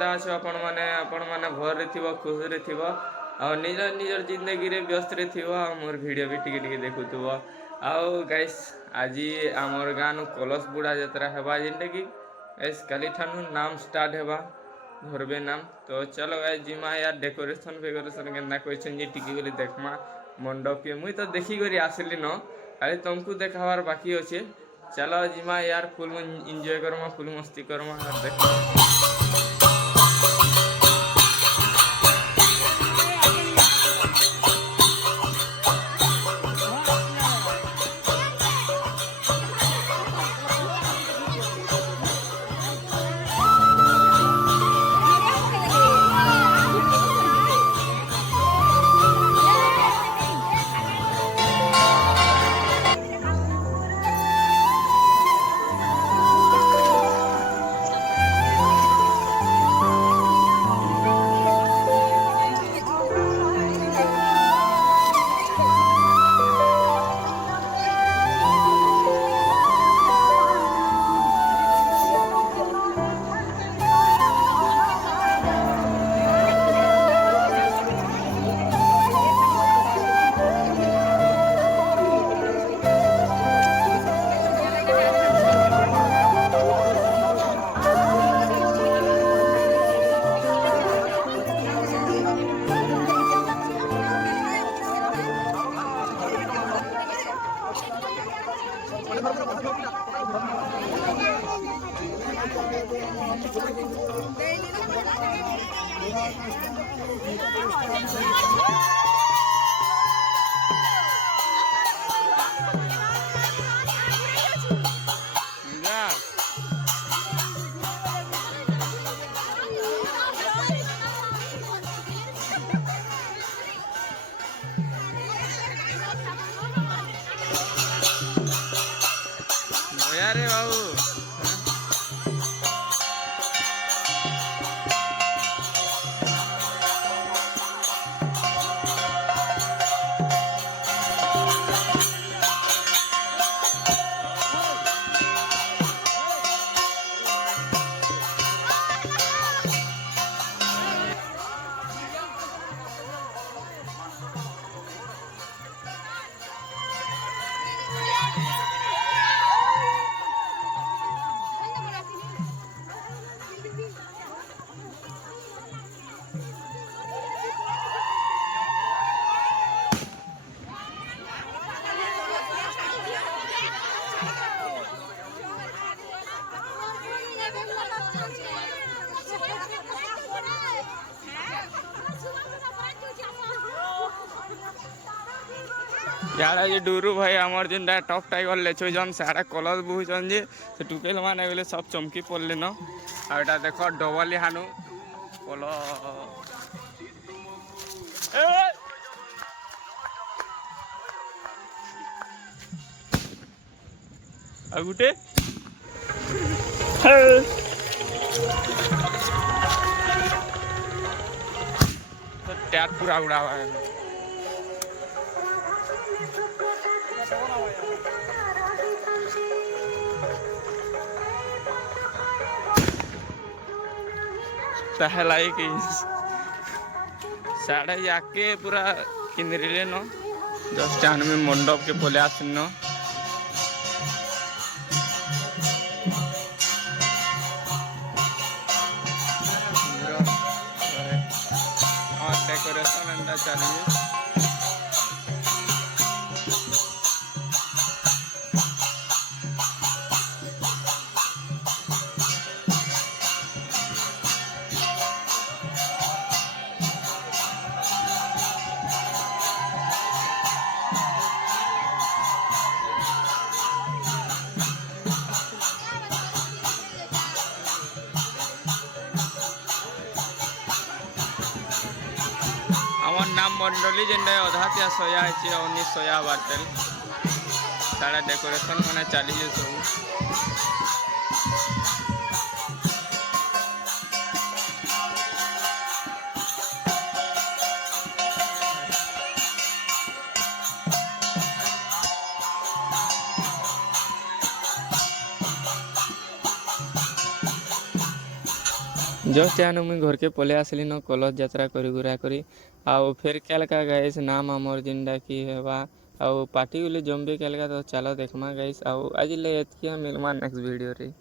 କେନ୍ତା ଅଛ ଆପଣ ମାନେ ଭଲରେ ଥିବ ଖୁସିରେ ଥିବ ଆଉ ନିଜର ଜିନ୍ଦଗିରେ ବ୍ୟସ୍ତରେ ଥିବ ଆଉ ମୋର ଭିଡ଼ିଓ ବି ଟିକେ ଟିକେ ଦେଖୁଥିବ। ଆଉ ଗାଇସ୍ ଆଜି ଆମର ଗାଁନୁ କଲସ ବୁଡ଼ା ଯାତ୍ରା ହେବା ଯେନ୍ଟାକି ଗାଇସ୍ କାଲି ଠାନୁ ନାମ ଷ୍ଟାର୍ଟ ହେବା ଧରବେ ନାମ ତ ଚलो ଗାଇସ୍ जिमा यार डेकोरेशन केन्ता कहछन जे टिकी गली देखमा मंडप के मुई तो देखी करी आसली न खाली तुमको देखावार बाकी अच्छे। चलो जिमा यार फुल एंजॉय करमा फुल मस्ती करमा और देखो। अरे बाबू यार ये डूरू भाई आमर जेनटा टॉप टाइगर लेचुन सारा कलर बुझन जे से टुकेल माने बोले सब चमकी पड़ले न आटा देख डबली हानु कल आ गुटे तो टैट पूरा उड़ा हुआ है। साढ़े जाके पूरा किंदरिले न जस्ट स्टैंड में मंडप के बोले आसन न डेकोरेशन एंता चलिए नाम मंडली जेनटा अधा सया है 1900 बारटेल सारा डेकोरेशन मैंने चली सब जस्ट यान मुई घर के पले आसली न कलश यात्रा करी गुरा करी आउ फिर क्या गाइस नाम आमर जिनटा कि हेबा आउ पार्टी बोले जम्बे क्या तो चलो देखमा गाइस आउ आज ले एतकिया मिलमा नेक्स्ट वीडियो रे।